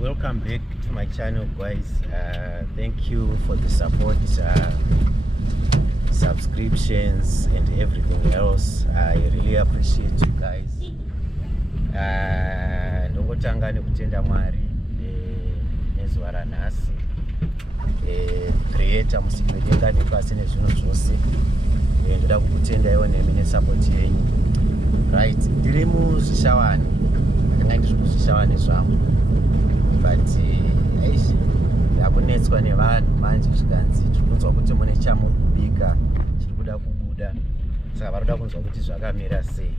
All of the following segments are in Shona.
Welcome back to my channel, guys. Thank you for the support, subscriptions and everything else. I really appreciate you guys. Ndongotanga nekutenda Mwari nezuva ranhasi, creator musikudenga nepasi nezvinhu zvose. Ndoda kukutenda iwo nemi nesupport yenyu. Right, ndiri muZvishavane. Ndakanga ndiri kuZvishavane zvangu, but aishi ndakunetswa nevanhu manje zvikanzi tiri kunzwa kuti mune chamuri kubika chiri kuda kubuda, saka varoda kunzwa kuti zvakamira sei.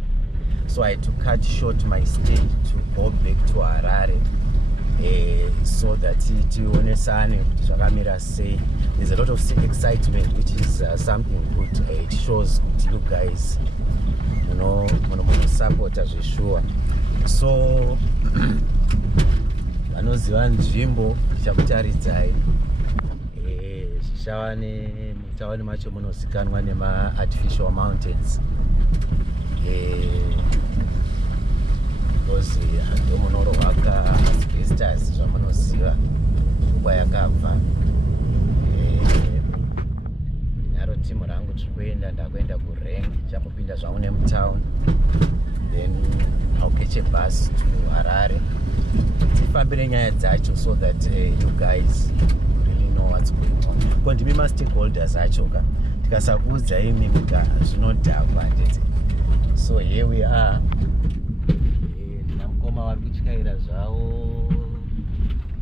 So I had to cut short my stay to go back to Harare, so that tionesane kuti zvakamira sei. There's a lot of excitement, which is something good. It shows that you guys, you know, support as sure. So vanoziva nzvimbo ndichakutaridzai. Zvishavane mutauni macho munozikanwa nema artificial mountains, because ndo munorwaka asbestos zvamunoziva nguva yakabva. Naro timu rangu tiri kuenda, ndakuenda kuRank, chambopinda zvangu nemutown, then I'll catch a bus to Harare. Tifambire nyaya dzacho so that you guys really know what's going on. Because ndimi ma-stakeholders acho ka, tikasakuudza imi muka zvinodhakwa handiti. So here we are. Namukoma vari kutyayira zvavo.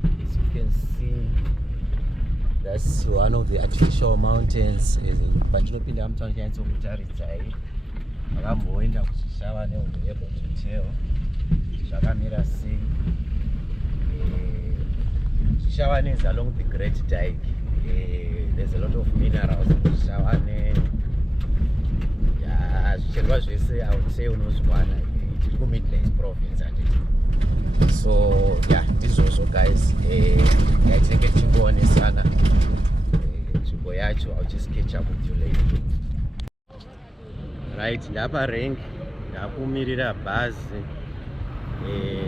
As you can see, that's one of the artificial mountains. Pandinopinda mutown chanyatsokutaridzai. Makamboenda kuZvishavane and be able to tell zvakamira sei. Zvishavane is along the Great Dike. There's a lot of minerals in Zvishavane. Zvicherwa zvese I would say unozviwana tiri ku-Midlands province handiti. So yeah, ndizvozvo guys. Tinenge tichingoonesana nzvimbo yacho. I'll just catch up with you later. Right, ndapa Rank, ndakumirira bhazi.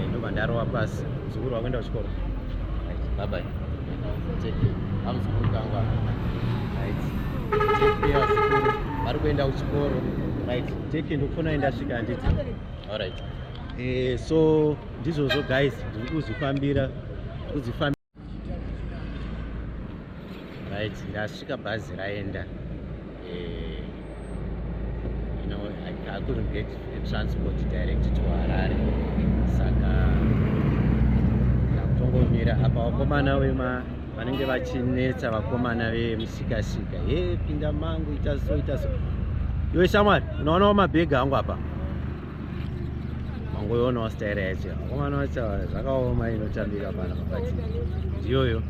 Ndobva ndarova pasi. Muzukuru wakuenda kuchikoro. Right, bye bye. Take care. Amuzukuru kangu apa. Right. Take care wazukuru. Vari kuenda kuchikoro. Right, take care. Ndokufuna ndasvika handiti. All right. So ndizvozvo guys, ndiri kuzvifambira. Right, ndasvika bhazi raenda. You know, I couldn't get a transport direct to Harare. Saka ndakutongomira apa vakomana vanenge vachinetsa, vakomana vemushikashika. Pinda mangu, ita so. Iwe shamwari, unaonawo mabhegi angu apa? Mangoionawo staira yacho. Vakomana vacho zvakaoma inotambika pana mabati. Ndiyoyo.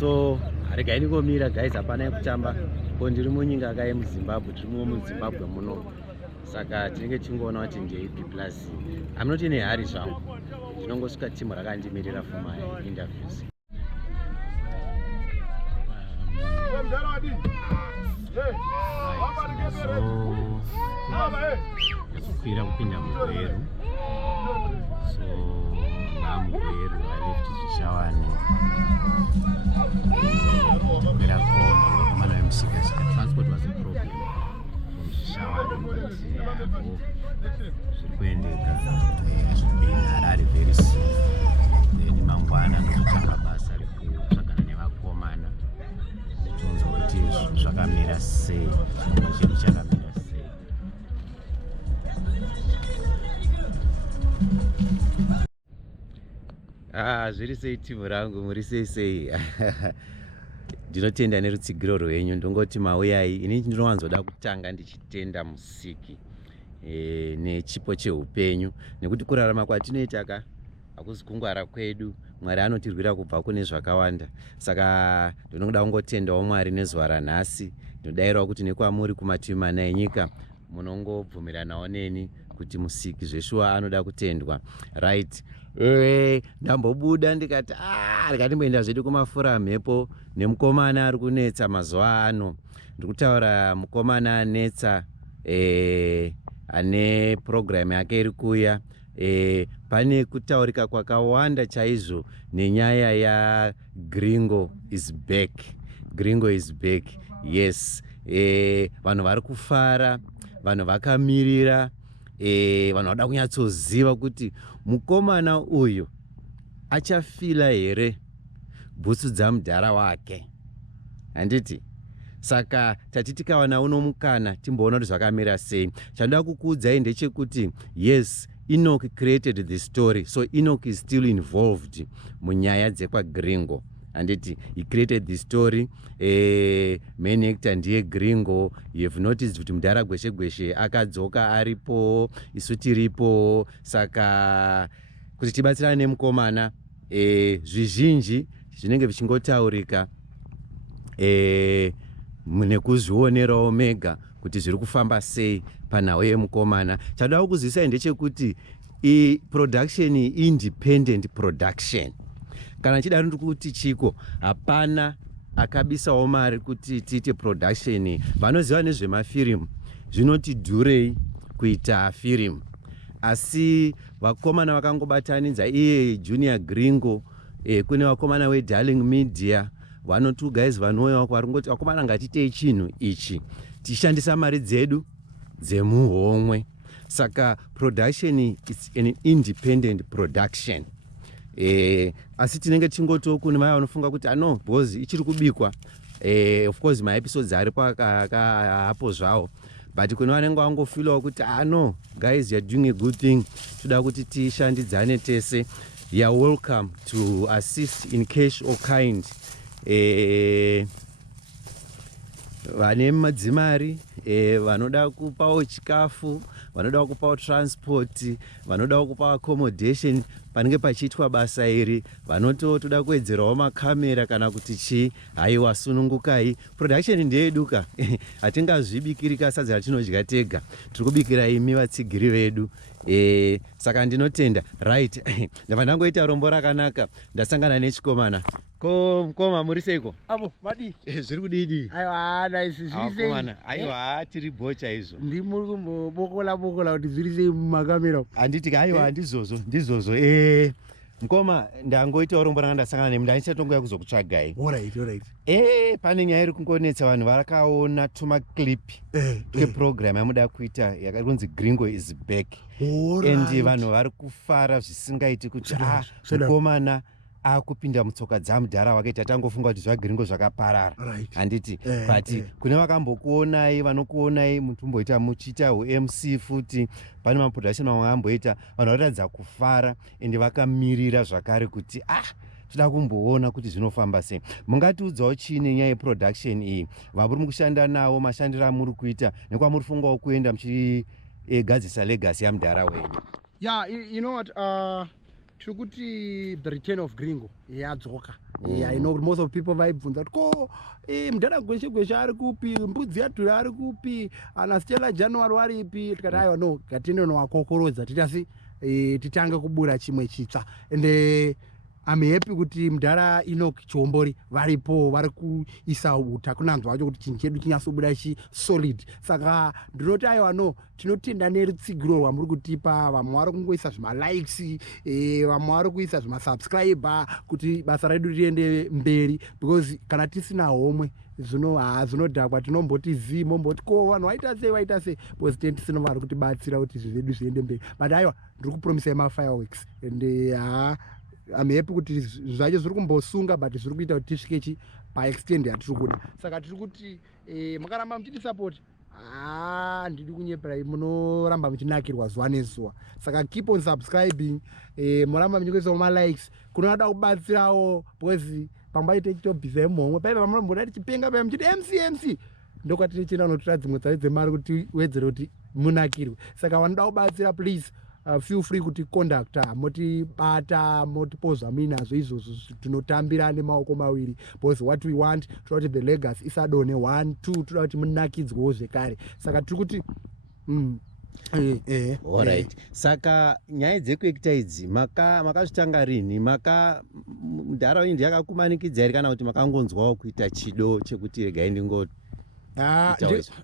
So regai ndingomira guys, hapana kutamba. Ko ndiri munyika yemuZimbabwe, tiri muZimbabwe muno. Saka tinenge tingoona kuti ndeipi plus I'm not in a hurry zvangu. Ndinongosvika timu rakandimirira for my interviews. Kukwira kupinda muGweru. So namuGweru I left Zvishavane. Kukwira kombi vakomana vemushikashika. Transport was a problem from Zvishavane, but zvikuendeka. Zviri Harare very soon. Then mangwana ndokutanga basa rekutsvagana nevakomana. Tonzwa kuti zvakamira sei, chirongwa chedu chakamira sei. Zviri sei timu rangu, muri sei? Ndinotenda nerutsigiro rwenyu. Ndongoti mauyai. Ini ndinowanzoda kutanga ndichitenda Musiki nechipo cheupenyu, nekuti kurarama kwatinoita ka hakuzi kungwara kwedu. Mwari anotirwira kubva kune zvakawanda. Saka ndinoda kungotendawo Mwari nezuva ranhasi. Ndinodayirawo kuti nekwamuri kumativi mana enyika munongobvumiranawo neni kuti Musiki zveshuwa anoda kutendwa. Right. Ndambobuda ndikati ndimboenda zvedu kumafura mhepo nemukomana ari kunetsa mazuva ano. Ndiri kutaura mukomana anetsa ane program yake iri kuuya pane kutaurika kwakawanda chaizvo nenyaya ya Gringo is back. Gringo is back. Yes. Vanhu vari kufara, vanhu vakamirira, vanhu vada kunyatsoziva kuti mukomana uyu achafila here bhutsu dzamudhara wake. Handiti? Saka tatitikawana uno mukana timboona kuti zvakamira sei. Chandoda kukuudzai ndechekuti yes, Enoch created the story, so Enoch is still involved munyaya dzekwa Gringo. Handiti, he created the story. Main actor ndiye Gringo. You have noticed kuti mudhara gweshe gweshe akadzoka aripo, isu tiripo. Saka kuti tibatsirane nemukomana, zvizhinji zvinenge vichingotaurika nekuzvionerawo mega kuti zviri kufamba sei panhau yemukomana. Chandoda kuzivisa ndechekuti production independent production. Kana chidaro ndikuti chiko hapana akabisawo mari kuti tiite production. Vanoziva nezvemafirimu zvinoti dhurei kuita firimu, asi vakomana vakangobatanidza iye Junior Gringo, kune vakomana weDarling Media, one or two guys vanoya kwaringoti vakomana ngatiitei chinhu ichi tishandisa mari dzedu dzemuhomwe. Saka production is an independent production. Asi tinenge chingoto kune vaya vanofunga kuti ano because ichiri kubikwa, of course my episodes aripo hapo zvawo, but kune vanenge vangofilawo kuti no guys, you're doing a good thing, toda kuti tishandidzane tese. You're welcome to assist in cash or kind. Vane madzimari, vanoda kupawo chikafu, vanoda kupawo transport, vanoda kupawo accommodation panenge pachiitwa basa iri, vanotoda kuwedzerawo makamera kana kuti chi, haiwa sunungukai. Production ndeyeduka. Hatingazvibikirika sadza ratinodya tega, tiri kubikira imi vatsigiri vedu. Saka ndinotenda. Right. Ndabva ndangoita rombo rakanaka, ndasangana nechikomana. Koma muri seiko? Abo madi. Zviri kudidi? Aiwa, nice. Komana, aiwa tiri bocha izvo. Ndimuri kumbobokola kuti zviri sei mumakamera. Handiti aiwa ndizozo. Mukoma ndangoita rombo ranga ndasangana nemi, ndanichatongoya kuzokutsvagai. Alright. Pane nyaya iri kungonetsa, vanhu varakaona tumaclip tweprogram yamuda kuita yakanzi Gringo is back. And vanhu vari kufara zvisingaiti kuti mukomana akupinda mutsoka dzamudhara wake. Tatangofunga kuti zvaGringo zvakaparara. Handiti, but kune vakambokuonai, vanokuonai mutomboita muchiita MC futi, pane maproduction vakamboita, vanhu varatidza kufara ende vakamirira zvakare kuti toda kumboona kuti zvinofamba sei. Mungatiudzawo chini nyaya yeproduction iyi, vamuri mukushanda nawo, mashandiro amuri kuita nekwamuri fungawo kuenda muchigadzisa legacy yamudhara wenyu? Yeah, you know what, the return of Gringo yadzoka. Yeah, I know most of people vaibvunza kuti ko mudhara gweshe ari kupi, mbudzi yadhuri ari kupi, ana Stella January waripi? Tikati aiwa no, ngatinonowakokorodza titasi titange kubura chimwe chitsva. And I'm happy kuti mudhara Enoch Chombori varipo, vari kuisa utakunanzwa wacho kuti chinhu chedu chinyatsobuda solid. Saka ndinoti aiwa no, tinotenda nerutsigiro rwamuri kutipa. Vamwe vari kungoisa zvimalikes, vamwe vari kuisa zvimasubscriber kuti basa redu riende mberi, because kana tisina homwe zvinodhakwa. Tinomboti zi momboti ko vanhu vaita sei because tisina vari kutibatsira kuti zvedu zviende mberi. But aiwa ndiri kupromisai mafireworks, and I'm happy kuti zvacho zviri kumbosunga, but zviri kuita kuti tisvike paextend yatiri kuda. Saka tiri kuti makaramba muchiti support, ndidi kunyeperai, munoramba muchinakirwa zuva nezuva. Saka keep on subscribing, muramba muchikoisawo malikes. Kunoda kubatsirawo because pambaite chitobvisa emhomwe paipa pamamboda tichipenga paya muchiti MC ndokwati tichina notora dzimwe tsari dzemari kuti wedzere kuti munakirwe. Saka vanoda kubatsira, please feel free kuti conducta, motibata, motipoza minazvo izvozvo tinotambira nemaoko maviri, because what we want, toda kuti the legacy isadone 1 2, toda kuti munakidzwewo zvekare. Saka tiri kuti alright. Saka nyaya dzekuekita idzi makazvitanga rini? Mudhara indi yakakumanikidza here kana kuti makangonzwawo kuita chido chekuti regai ndingoti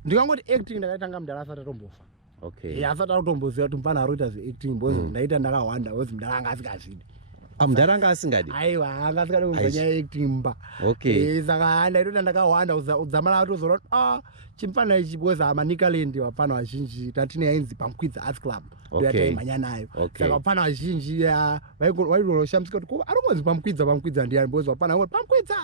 ndikangoti acting ndakaitanga mudhara asati atombofa. Okay. asati akutomboziva kuti mufana ari kuita zveacting because ndaita ndakawanda because mndaranga asikazvidi Mndaranga asingadi. aiwa anga asikadi kunzwa nyaya yeacting mba. Okay. Saka ndaitota ndakawanda udzamana atozoona kuti chimufana ichi because amaNicaland vafana vazhinji tatine yainzi Pamkwidza Arts Club ndoyataimhanya nayo. Saka vafana vazhinji vaitoshamisika kuti aringonzi Pamkwidza ndiani because vafana vangoti Pamkwidza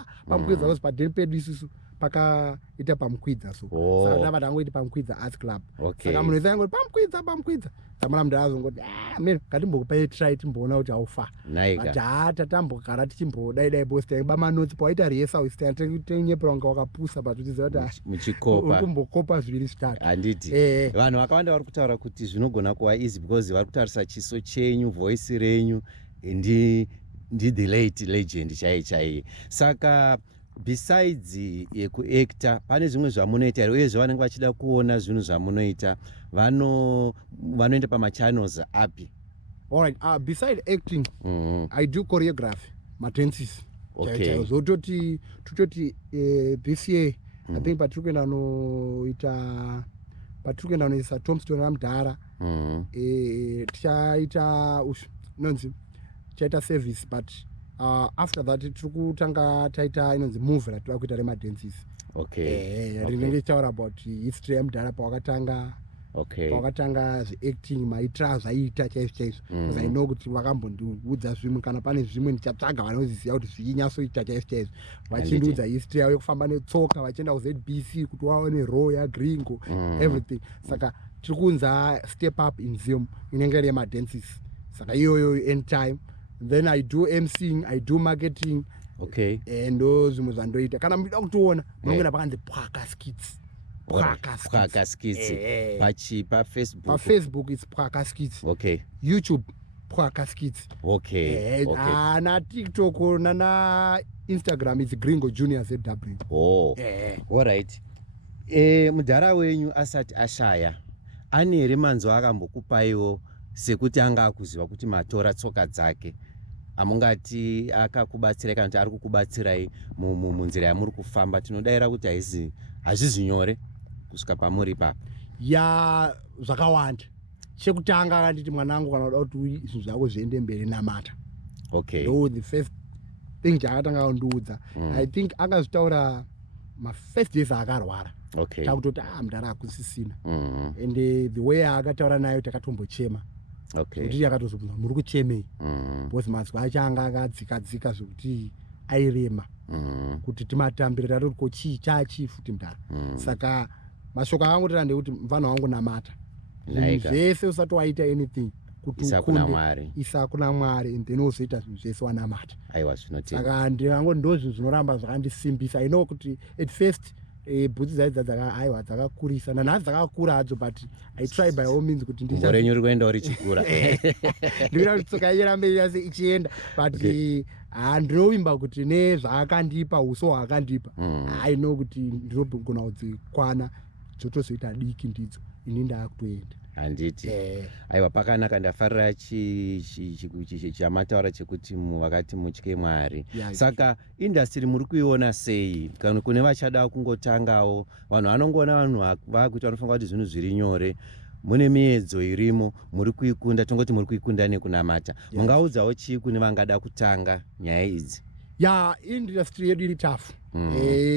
because padeni pedu isusu pakaita Pamkwidza so saka tava tangoiti Pamkwidza Arts Club. Saka munhu wese angoti Pamkwidza tamana mndu azongoti meno ngatimbokupai try timboona kuti aufa but tatambogara tichimbodaidai because taiba manotsi pawaita rehearsal tenyepera kunga wakapusa but utiziva kuti muchikopa kumbokopa zviviri zvitatu handiti vanhu vakawanda vari kutaura kuti zvinogona kuva easy because vari kutarisa chiso chenyu voice renyu ndi the late legend chaiye saka besides yekuacta pane zvimwe zvamunoita here uyezve vanenge vachida kuona zvinhu zvamunoita vanoenda pamachannels api? Alright, beside acting I do choreography madances. Okay. Zototi this year I think patiri kuenda noisa tombstone ramudhara tichaita service but after that tiri kutanga taita inonzi movie ratida kuita remadances. Rinenge tichitaura about history yamudhara pawakatanga zveacting maitira azvaita chaizvo because I know kuti vakambondiudza zvimwe kana pane zvimwe ndichatsvaga vanoziziva kuti zvichinyatsoita chaizvo vachindiudza history yavo yekufamba netsoka vachienda kuZBC kuti waone row yaGringo everything. Saka tiri kunza step up in Zium inenge iri yemadances. Saka iyoyo anytime then I do MCing, I do marketing. Ndo zvimwe zvandoita kana muchida kutoona munongenda pakanzi Pwaka Skits. Pwaka Skits. Facebook it's Pwaka Skits. YouTube Pwaka Skits. Na TikTok na Instagram it's Gringo Junior ZW. Alright. Mudhara wenyu asati ashaya ane here manzwa akambokupaiwo sekuti anga akuziva kuti matora tsoka dzake amungati akakubatsirai kana kuti ari kukubatsirai munzira yamuri kufamba? Tinodayira kuti hazvizi nyore kusvika pamuri ipapo. Zvakawanda. Chekutanga akanditi mwanangu kana uda kuti zvinhu zvako zviende mberi namata. Ndo the first thing chaakatanga kundiudza. I think akazvitaura ma-first days akarwara. Takutoti mudhara hakusisina and the way akataura nayo takatombochema. Kuti yakatozobvunza muri kuchemei because mazwi acho anga akadzika zvokuti airema kuti timatambirira ari ko chii chachii futi mudhara. Saka mashoko akangotira ndekuti mufana wangu namata zvese usati waita anything kuti ukunde isa kuna Mwari and then uzoita zvinhu zvese wanamata. Saka ndingangoti ndo zvinhu zvinoramba zvakandisimbisa. I know kuti at first bhutsi dzaidza dzakakurisa nanhasi dzakakura hadzo but I try by all means kuti renyu riri kuenda richikura ndikuita kuti tsoka irambe yase ichienda but ndinovimba kuti nezvaakandipa uso hwaakandipa I know kuti ndinogona kudzikwana dzotozoita diki ndidzo ini ndaakutoenda handiti. Aiwa, pakanaka, ndafarira chamataura chekuti vakati mutye Mwari. Saka industry muri kuiona sei? Kana kune vachada kungotangawo, vanhu vanongoona vanhu vakuti vanofunga kuti zvinhu zviri nyore, mune miedzo irimo, muri kuikunda, tongoti muri kuikunda nekunamata. Mungaudzawo chii kune vangada kutanga nyaya idzi? Industry yedu iri tough.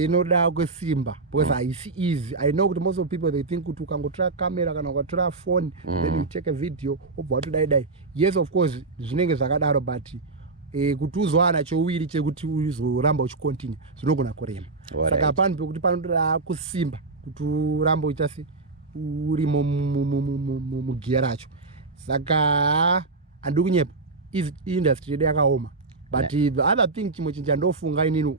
Inoda kwesimba because haisi easy. I know that most of people they think kuti ukangotora camera kana ukatora phone then you take a video obva watodai. Yes, of course zvinenge zvakadaro but kuti uzowana chowiri chekuti uzoramba uchicontinue zvinogona kurema. Saka pano pekuti panoda kusimba kuti uramba uchasi urimo mugiya racho. Saka handiri kunyepa industry yedu yakaoma. But the other thing chimwe chindofunga inini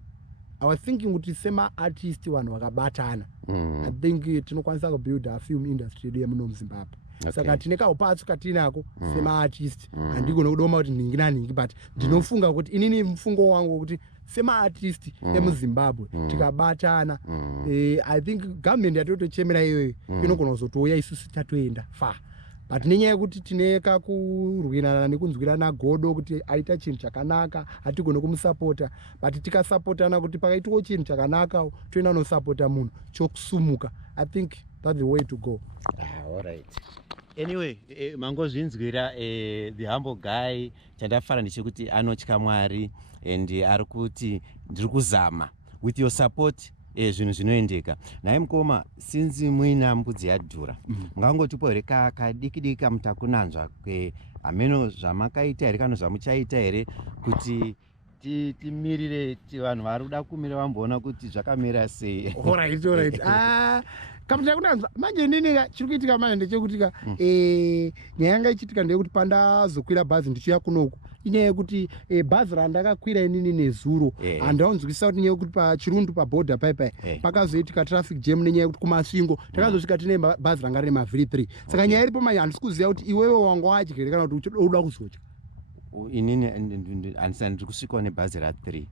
I was thinking kuti sema artist vanhu vakabatana I think tinokwanisa kubuild a film industry yedu yemuno muZimbabwe. Saka tine kaupatsu katinako sema artist handigona kudoma kuti nhingi nanhingi but ndinofunga kuti inini mufungo wangu kuti sema artist yemuZimbabwe tikabatana I think government yatotochemera iyoyo inogona kuzotouya isusu tatoenda far. But nenyaya yekuti tine kakurwirana nekunzwirana godo kuti aita chinhu chakanaka hatigone kumusapota but tikasapotana kuti pakaitwa chinhu chakanaka toenda nosapota munhu chokusumuka. I think that's the way to go. All right. Anyway, mangozvinzwira the humble guy chandafara ndechekuti anotya Mwari and ari kuti ndiri kuzama with your support zvinhu zvinoendeka. Naye mukoma, since muina mbudzi yadhura, mungangotipo here kadiki kamutakunanzva hameno zvamakaita here kana zvamuchaita here kuti timirire vanhu vari kuda kumira vamboona kuti zvakamira sei. Alright. Kamutakunanzva manje nini chiri kuitika manje ndechekutika nyaya yanga ichiitika ndeyekuti pandazokwira bhazi ndichiya kunoku inyaya yekuti bhazi randakakwira inini nezuro handaunzwisisa kuti nyaya yekuti pachirundu pabhodha paipai pakazoitika traffic jam nenyaya yekuti kumasvingo takazosvika tine bhazi ranga rine mavhiri 3 saka nyaya iripo manje handisi kuziva kuti iwewe wanga wadyere kana kuti uda kuzodya. Inini handisani ndiri kusvikawo nebhazi ra3